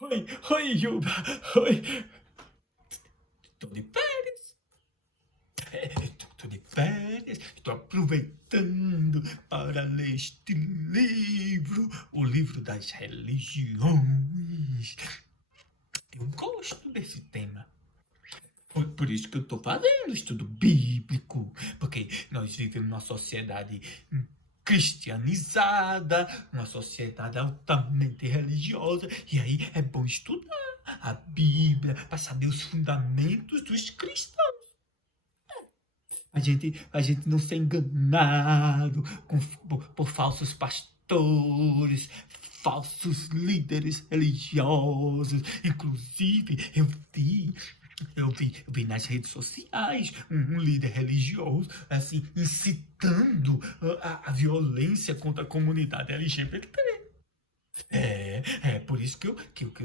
Oi, oi, Juba, oi. Tô de férias. Tô de férias. Estou aproveitando para ler este livro, o livro das religiões. Eu gosto desse tema. Foi por isso que eu estou fazendo estudo bíblico, porque nós vivemos numa sociedade cristianizada, uma sociedade altamente religiosa, e aí é bom estudar a Bíblia para saber os fundamentos dos cristãos. A gente não ser enganado por falsos pastores, falsos líderes religiosos. Inclusive, eu vi nas redes sociais um líder religioso assim incitando a violência contra a comunidade LGBT. É por isso que eu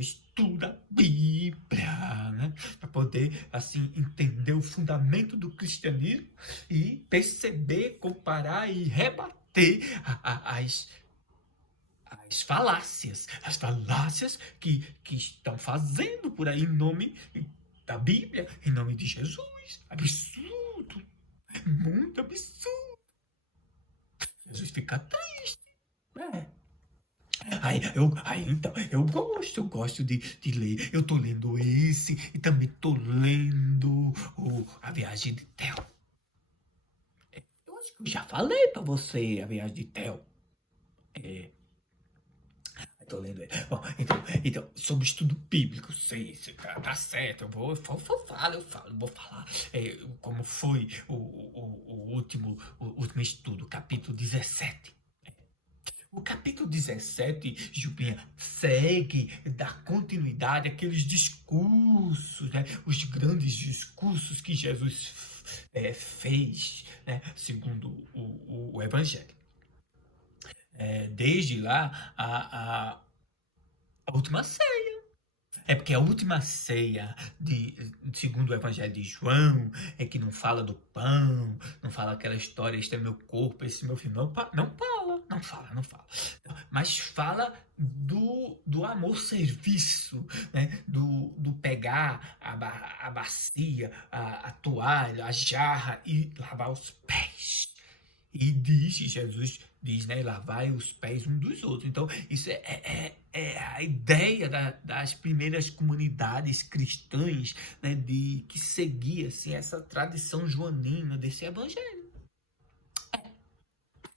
estudo a Bíblia, né? Para poder, assim, entender o fundamento do cristianismo e perceber, comparar e rebater as falácias que estão fazendo por aí em nome da Bíblia, em nome de Jesus. Absurdo, muito absurdo. Jesus fica triste. É. Então, eu gosto de ler. Eu tô lendo esse e também tô lendo A Viagem de Theo. Eu acho que eu já falei pra você A Viagem de Theo. É, eu tô lendo ele. Bom, então, sobre estudo bíblico, sei, tá certo, vou falar como foi o último estudo, capítulo 17. O capítulo 17, Jupinha, segue, dá continuidade àqueles discursos, né? Os grandes discursos que Jesus fez, né? Segundo o Evangelho. Desde lá, a última ceia. É porque a última ceia, segundo o Evangelho de João, é que não fala do pão, não fala aquela história, este é meu corpo, esse é meu filho. Não, não fala. Mas fala do amor-serviço, né? Do pegar a bacia, a toalha, a jarra e lavar os pés. E Jesus diz, né, lavai os pés um dos outros. Então, isso é a ideia das primeiras comunidades cristãs, né, que seguia assim, essa tradição joanina desse evangelho.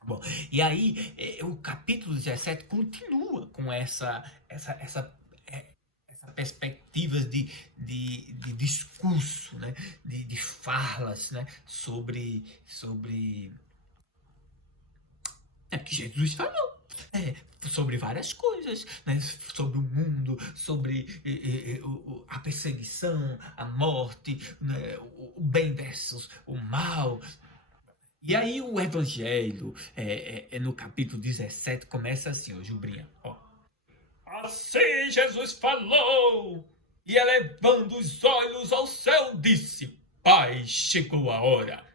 Bom, e aí o capítulo 17 continua com essa perspectiva de discurso, né, de falas, né, sobre que Jesus falou. Sobre várias coisas, né? Sobre o mundo, sobre a perseguição, a morte, né? O bem versus o mal. E aí o Evangelho, no capítulo 17, começa assim, ó, Jubrinha. Ó. Assim Jesus falou, e elevando os olhos ao céu, disse: Pai, chegou a hora.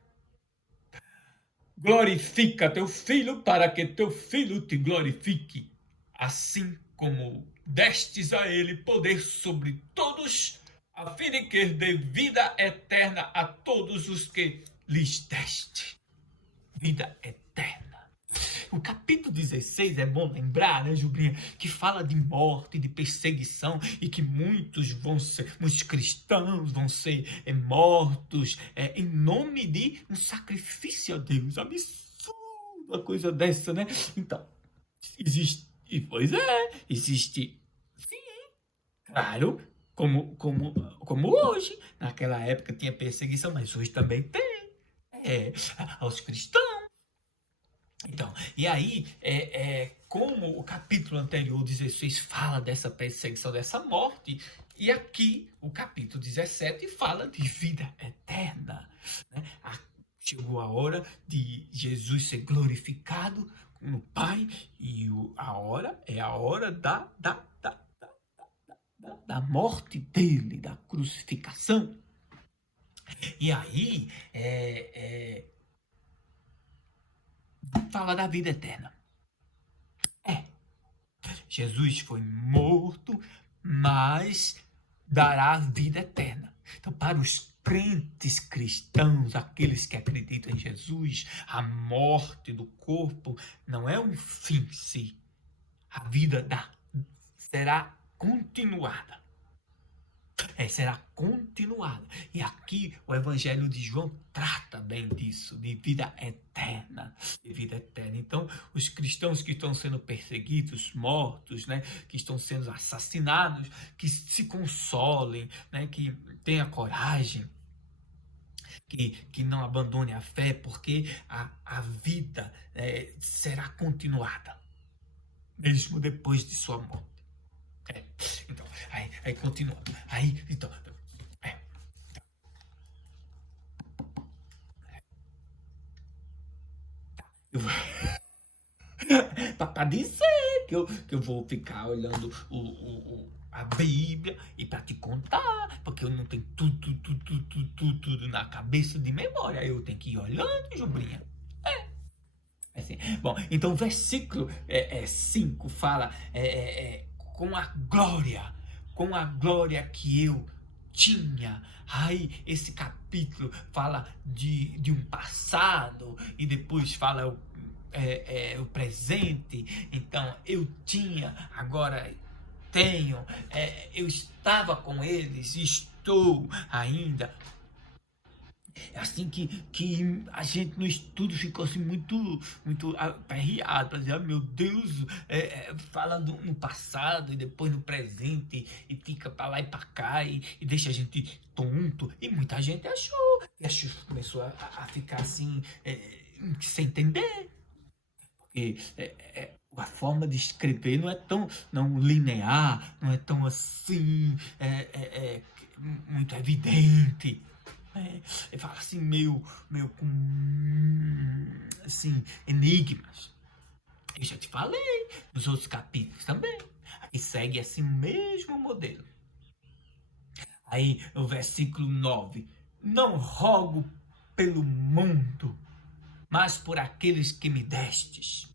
Glorifica teu filho, para que teu filho te glorifique, assim como destes a ele poder sobre todos, a fim de que dê vida eterna a todos os que lhes deste. Vida eterna. O capítulo 16 é bom lembrar, né, Jubrinha, que fala de morte, de perseguição e que muitos cristãos vão ser mortos em nome de um sacrifício a Deus. Absurdo uma coisa dessa, né? Então, existe, sim, claro, como hoje. Naquela época tinha perseguição, mas hoje também tem. Aos cristãos. Então, e aí, como o capítulo anterior, 16, fala dessa perseguição, dessa morte, e aqui o capítulo 17 fala de vida eterna. Né? Chegou a hora de Jesus ser glorificado no Pai, e a hora é a hora da morte dele, da crucificação. E aí, fala da vida eterna. Jesus foi morto mas dará a vida eterna. Então, para os crentes cristãos, aqueles que acreditam em Jesus, a morte do corpo não é um fim em si. A vida será continuada. Será continuada. E aqui o Evangelho de João trata bem disso, de vida eterna. De vida eterna. Então, os cristãos que estão sendo perseguidos, mortos, né, que estão sendo assassinados, que se consolem, né, que tenham coragem, que não abandone a fé, porque a vida será continuada, mesmo depois de sua morte. Então, aí continua. Aí, então, para dizer que eu vou ficar olhando a Bíblia e para te contar, porque eu não tenho tudo na cabeça de memória. Eu tenho que ir olhando, Jubrinha. Assim. Bom, então o versículo 5 fala com a glória que eu tinha. Aí esse capítulo fala de um passado e depois fala o presente. Então eu tinha, agora tenho, eu estava com eles, estou ainda. É assim que a gente no estudo ficou assim muito aperreado, para dizer, oh, meu Deus, fala no passado e depois no presente e fica para lá e para cá e deixa a gente tonto. E muita gente começou a ficar assim, sem entender. Porque a forma de escrever não é tão não linear, não é tão assim, muito evidente. Ele fala assim, meio com assim, enigmas. Eu já te falei nos outros capítulos também. E segue assim o mesmo modelo. Aí o versículo 9: Não rogo pelo mundo, mas por aqueles que me destes.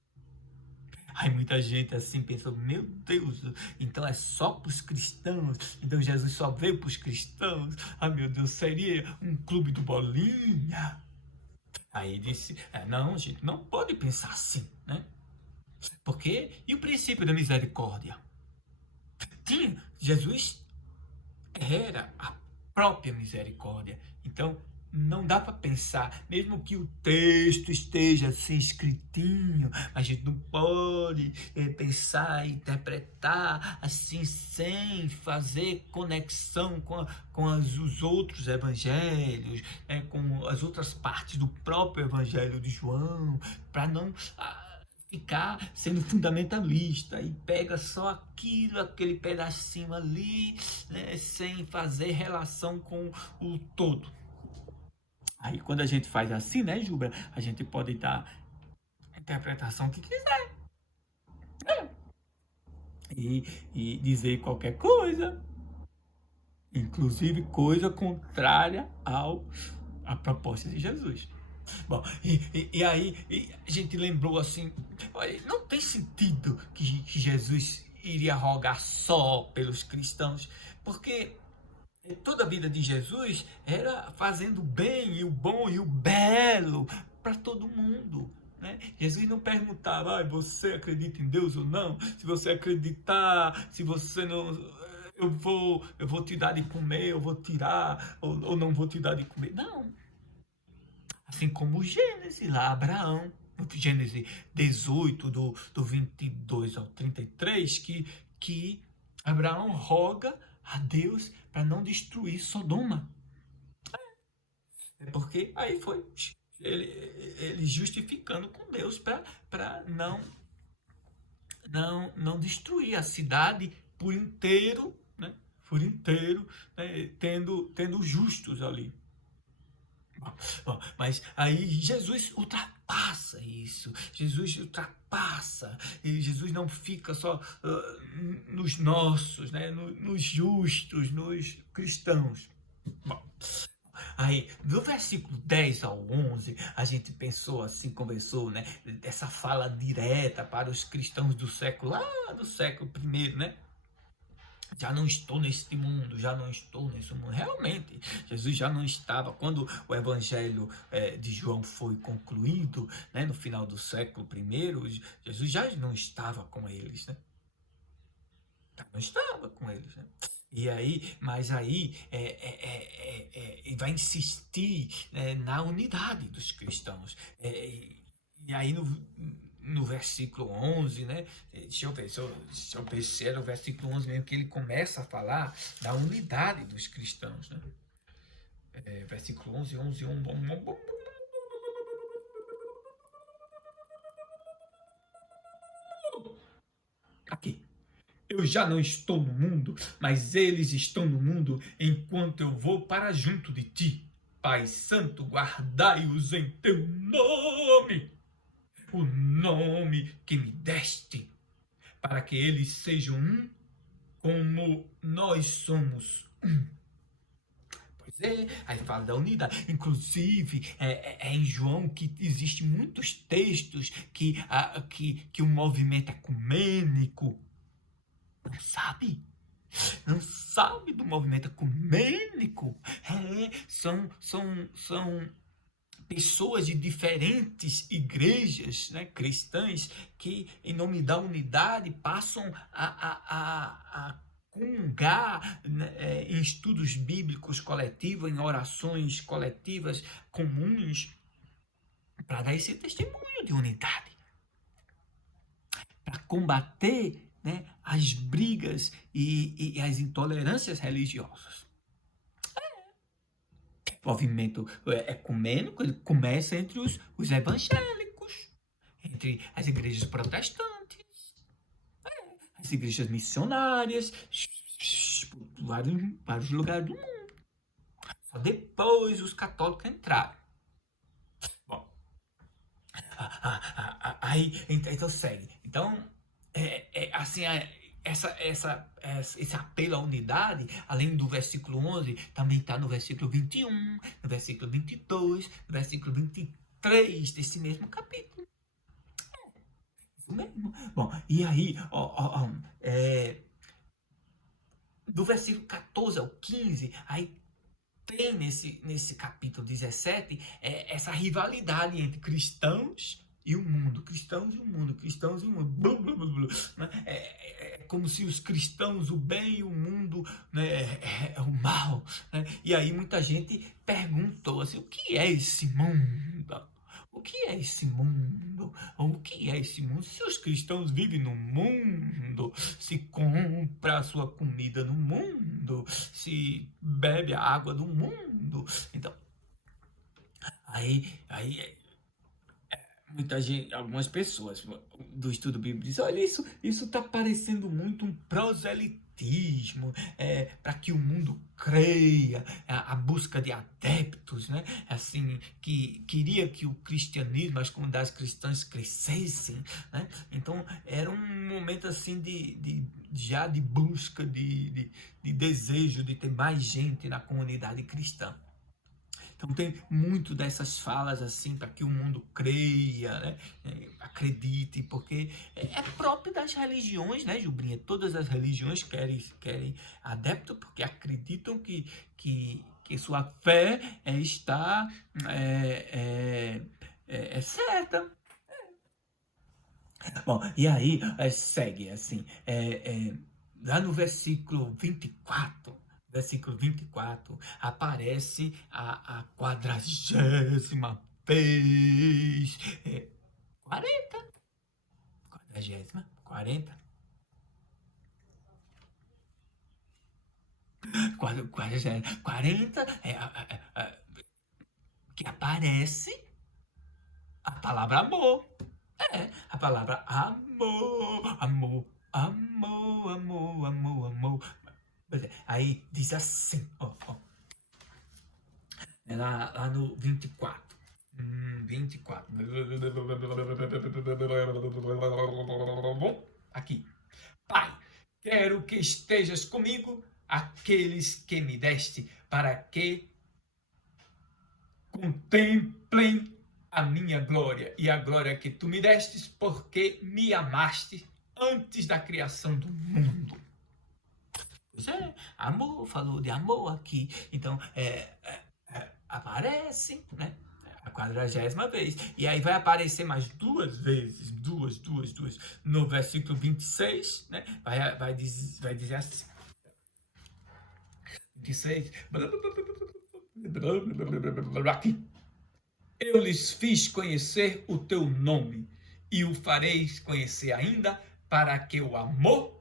Aí muita gente assim pensou, meu Deus, então é só para os cristãos, então Jesus só veio para os cristãos. Ai meu Deus, seria um clube do Bolinha? Aí disse, não, gente, não pode pensar assim, né? Porque, e o princípio da misericórdia? Jesus era a própria misericórdia. Então, não dá para pensar, mesmo que o texto esteja assim escritinho, a gente não pode pensar e interpretar assim sem fazer conexão com os outros evangelhos, com as outras partes do próprio evangelho de João, para não ficar sendo fundamentalista e pega só aquele pedacinho ali, né, sem fazer relação com o todo. Aí quando a gente faz assim, né, Juba, a gente pode dar a interpretação que quiser. E dizer qualquer coisa, inclusive coisa contrária à proposta de Jesus. Bom, e aí a gente lembrou assim, olha, não tem sentido que Jesus iria rogar só pelos cristãos, porque toda a vida de Jesus era fazendo o bem e o bom e o belo para todo mundo. Né? Jesus não perguntava, você acredita em Deus ou não? Se você acreditar, se você não, eu vou te dar de comer, eu vou tirar, ou não vou te dar de comer. Não. Assim como o Gênesis lá, Abraão, no Gênesis 18, do 22 ao 33, que Abraão roga a Deus para não destruir Sodoma. Porque aí foi ele justificando com Deus para não destruir a cidade por inteiro, né? Por inteiro, né? tendo justos ali. Bom, mas aí Jesus ultrapassa isso. Jesus ultrapassa. E Jesus não fica só nos nossos, né? Nos justos, nos cristãos. Bom, aí, do versículo 10 ao 11, a gente pensou assim, conversou, né? Essa fala direta para os cristãos do século I, né? Já não estou neste mundo, já não estou nesse mundo. Realmente, Jesus já não estava. Quando o Evangelho de João foi concluído, né, no final do século I, Jesus já não estava com eles, né? Já não estava com eles, né? E aí, mas aí vai insistir, na unidade dos cristãos. E aí no versículo 11, né? Deixa eu ver se é no versículo 11 mesmo que ele começa a falar da unidade dos cristãos, né? Versículo 11, 11, 1, bom, bom, bom. Aqui. Eu já não estou no mundo, mas eles estão no mundo enquanto eu vou para junto de ti. Pai Santo, guardai-os em teu nome, o nome que me deste, para que eles sejam um como nós somos um. Pois é, aí fala da unidade. Inclusive, é em João que existem muitos textos que o movimento ecumênico não sabe. Não sabe do movimento ecumênico. São pessoas de diferentes igrejas, né, cristãs, que em nome da unidade passam a comungar, né, em estudos bíblicos coletivos, em orações coletivas comuns, para dar esse testemunho de unidade, para combater, né, as brigas e as intolerâncias religiosas. O movimento ecumênico ele começa entre os evangélicos, entre as igrejas protestantes, as igrejas missionárias, por vários lugares do mundo. Só depois os católicos entraram. Bom, aí então segue. Então, assim, esse apelo à unidade, além do versículo 11, também está no versículo 21, no versículo 22, no versículo 23 desse mesmo capítulo. Isso mesmo. Bom, e aí, do versículo 14 ao 15, aí tem nesse capítulo 17 essa rivalidade entre cristãos e o mundo, cristãos e o mundo, cristãos e o mundo. Blum, blum, blum, blum, né? É como se os cristãos, o bem e o mundo, né, é o mal. Né? E aí muita gente perguntou assim, o que é esse mundo? O que é esse mundo? O que é esse mundo? Se os cristãos vivem no mundo, se compra a sua comida no mundo, se bebe a água do mundo. Então, aí muita gente, algumas pessoas do estudo bíblico dizem, olha, isso está parecendo muito um proselitismo, para que o mundo creia, a busca de adeptos, né? Assim, que queria que o cristianismo, as comunidades cristãs crescessem, né? Então, era um momento assim já de busca, de desejo de ter mais gente na comunidade cristã. Então tem muito dessas falas assim para que o mundo creia, né? Acredite, porque é próprio das religiões, né, Jubrinha? Todas as religiões querem adepto porque acreditam que sua fé está certa. Bom, e aí segue assim, lá no versículo 24, aparece a 40ª vez. 40. 40ª, 40. 40 que aparece a palavra amor. A palavra amor, amor, amor, amor, amor, amor. Aí diz assim, lá no 24. 24. Aqui. Pai, quero que estejas comigo, aqueles que me deste, para que contemplem a minha glória e a glória que tu me destes, porque me amaste antes da criação do mundo. Pois é, amor, falou de amor aqui. Então, aparece, né? A 40ª vez. E aí vai aparecer mais duas vezes, duas, no versículo 26, né? Vai dizer assim, 26, eu lhes fiz conhecer o teu nome, e o fareis conhecer ainda, para que o amor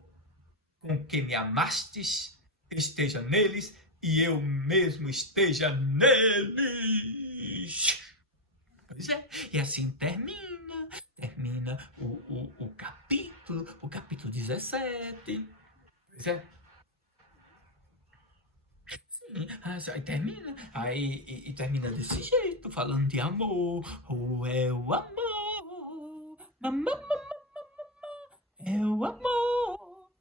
com que me amastes esteja neles e eu mesmo esteja neles. Pois é, e assim termina o capítulo 17. Pois é, sim, aí termina desse jeito, falando de amor, é o amor, mamãe, é o amor,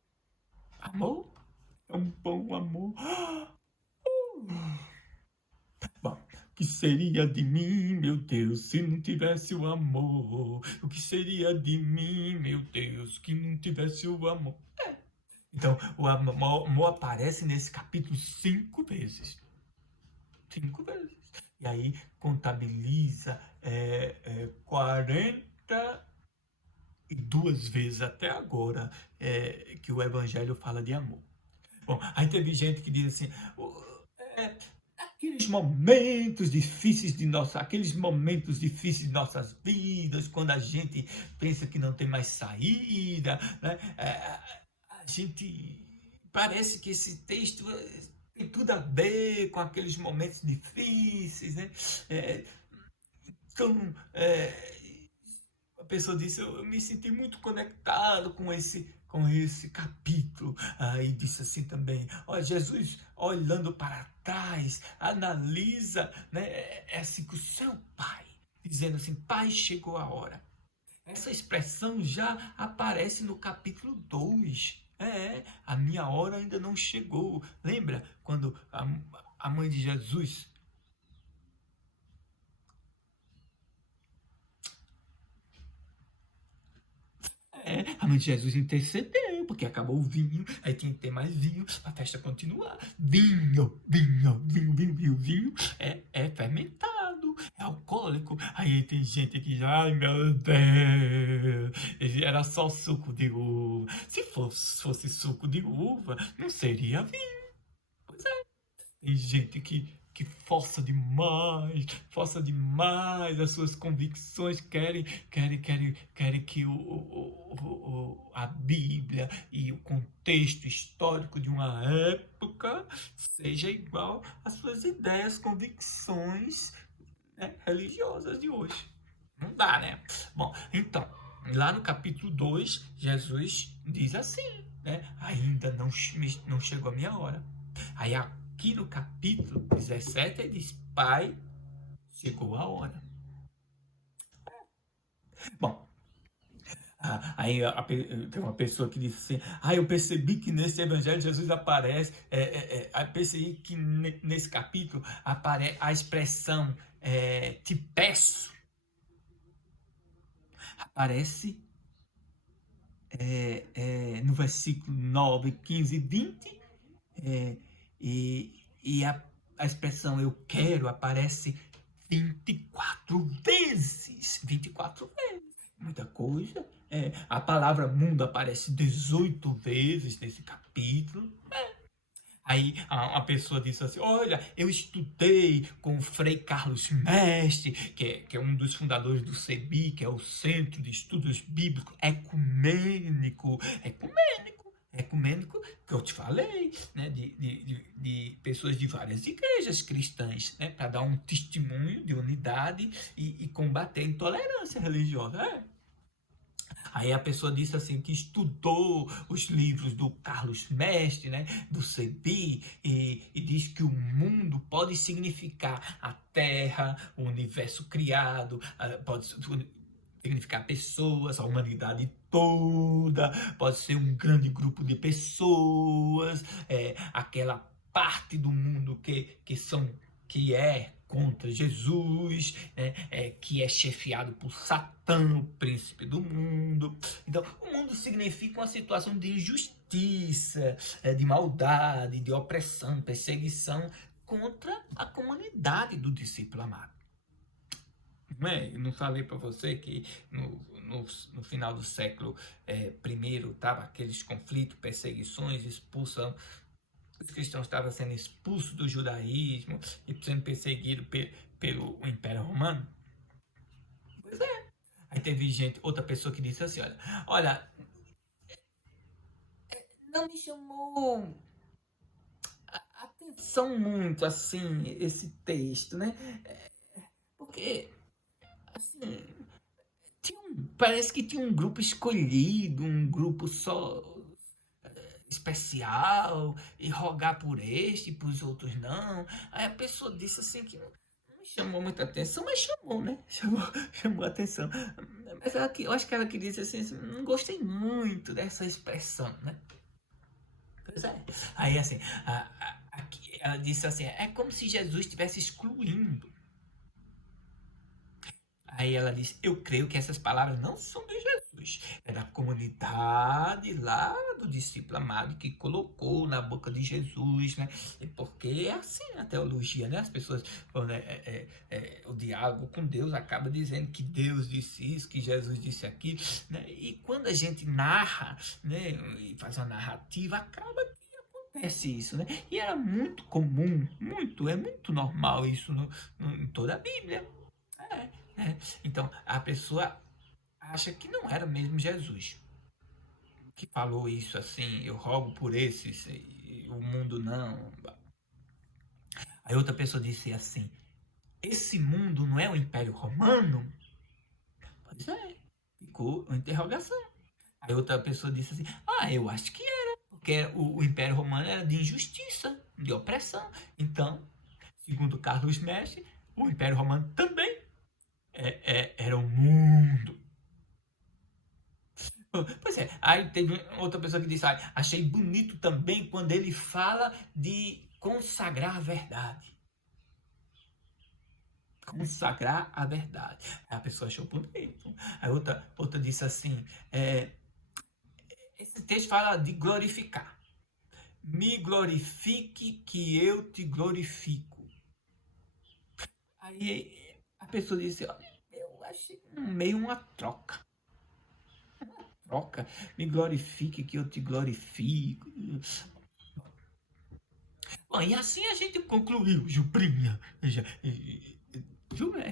amor, é um bom amor. Bom, o que seria de mim, meu Deus, se não tivesse o amor? O que seria de mim, meu Deus, que não tivesse o amor? Então, o amor aparece nesse capítulo 5 vezes. 5 vezes. E aí contabiliza 42 vezes até agora que o Evangelho fala de amor. Bom, aí teve gente que diz assim, é, aqueles momentos difíceis de nossas vidas, quando a gente pensa que não tem mais saída, né? A gente parece que esse texto tem tudo a ver com aqueles momentos difíceis, né? É, então, a pessoa disse, eu me senti muito conectado com esse capítulo. Aí disse assim também, ó, Jesus olhando para trás, analisa, né, é assim que o seu pai, dizendo assim, pai, chegou a hora. Essa expressão já aparece no capítulo 2. A minha hora ainda não chegou. Lembra quando a mãe de Jesus a mãe de Jesus intercedeu, porque acabou o vinho, aí tinha que ter mais vinho para a festa continuar. Vinho é fermentado, é alcoólico. Aí tem gente que diz, ai meu Deus, era só suco de uva. Se fosse suco de uva, não seria vinho. Pois é. Tem gente que força demais as suas convicções, querem que a Bíblia e o contexto histórico de uma época seja igual às suas ideias, convicções, né, religiosas de hoje. Não dá, né? Bom, então, lá no capítulo 2, Jesus diz assim, né? Ainda não chegou a minha hora. Aí aqui no capítulo 17 ele diz, pai, chegou a hora. Bom, aí tem uma pessoa que disse assim, eu percebi que nesse evangelho Jesus aparece, percebi que nesse capítulo aparece a expressão te peço, aparece no versículo 9, 15 e 20, e a expressão eu quero aparece 24 vezes. 24 vezes. Muita coisa. A palavra mundo aparece 18 vezes nesse capítulo. Aí a pessoa disse assim, olha, eu estudei com o Frei Carlos Mestre, que é um dos fundadores do CEBI, que é o Centro de Estudos Bíblicos Ecumênico, que eu te falei, né, de pessoas de várias igrejas cristãs, né, para dar um testemunho de unidade e combater a intolerância religiosa. Aí a pessoa disse assim que estudou os livros do Carlos Mestre, né, do CEBI, e diz que o mundo pode significar a Terra, o universo criado, pode significar pessoas, a humanidade toda, pode ser um grande grupo de pessoas, aquela parte do mundo que é contra Jesus, né, que é chefiado por Satã, o príncipe do mundo. Então, o mundo significa uma situação de injustiça, de maldade, de opressão, perseguição contra a comunidade do discípulo amado. Não é? Eu não falei para você que no final do século I estava aqueles conflitos, perseguições, expulsão. Os cristãos estavam sendo expulsos do judaísmo e sendo perseguidos pelo Império Romano. Pois é. Aí teve outra pessoa que disse assim, olha, não me chamou a atenção muito assim esse texto, né? Porque assim, parece que tinha um grupo escolhido, um grupo só especial, e rogar por este e por os outros não. Aí a pessoa disse assim que não chamou muita atenção, mas chamou, né? Chamou a atenção. Mas eu acho que ela queria dizer assim, não gostei muito dessa expressão, né? Pois é. Aí assim, ela disse assim, é como se Jesus estivesse excluindo. Aí ela disse, eu creio que essas palavras não são de Jesus, é da comunidade lá do discípulo amado que colocou na boca de Jesus, né? Porque é assim a teologia, né? As pessoas, né, o diálogo com Deus acaba dizendo que Deus disse isso, que Jesus disse aquilo, né? E quando a gente narra, né, e faz uma narrativa, acaba que acontece isso, né? E era muito comum, é muito normal isso em toda a Bíblia. Então, a pessoa acha que não era mesmo Jesus que falou isso assim, eu rogo por esses, e o mundo não. Aí outra pessoa disse assim, esse mundo não é o Império Romano? Pois é, ficou uma interrogação. Aí outra pessoa disse assim, eu acho que era, porque o Império Romano era de injustiça, de opressão. Então, segundo Carlos Mestre, o Império Romano também era o mundo. Pois é, aí teve outra pessoa que disse, achei bonito também quando ele fala de consagrar a verdade. Consagrar a verdade. Aí a pessoa achou bonito. Aí outra disse assim, esse texto fala de glorificar. Me glorifique que eu te glorifico. Aí a pessoa disse, olha, eu achei meio uma troca. Me glorifique que eu te glorifico. Bom, e assim a gente concluiu, Jubrinha.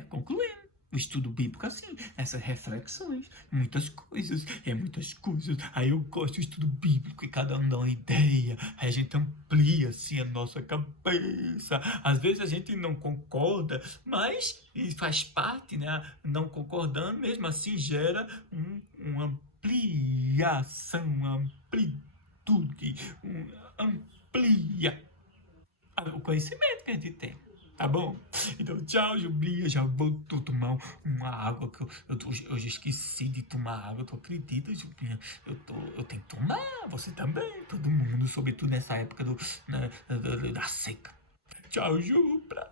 Concluindo o estudo bíblico assim, essas reflexões, muitas coisas, muitas coisas. Aí eu gosto do estudo bíblico e cada um dá uma ideia, aí a gente amplia assim a nossa cabeça. Às vezes a gente não concorda, mas faz parte, né? Não concordando, mesmo assim gera uma ampliação, uma amplitude, amplia o conhecimento que a gente tem. Tá bom? Então, tchau, Jubrinha. Já vou tomar uma água que eu já esqueci de tomar água. Tu acredita, Jubrinha? Eu tenho que tomar. Você também. Todo mundo, sobretudo nessa época da seca. Tchau, Jubra.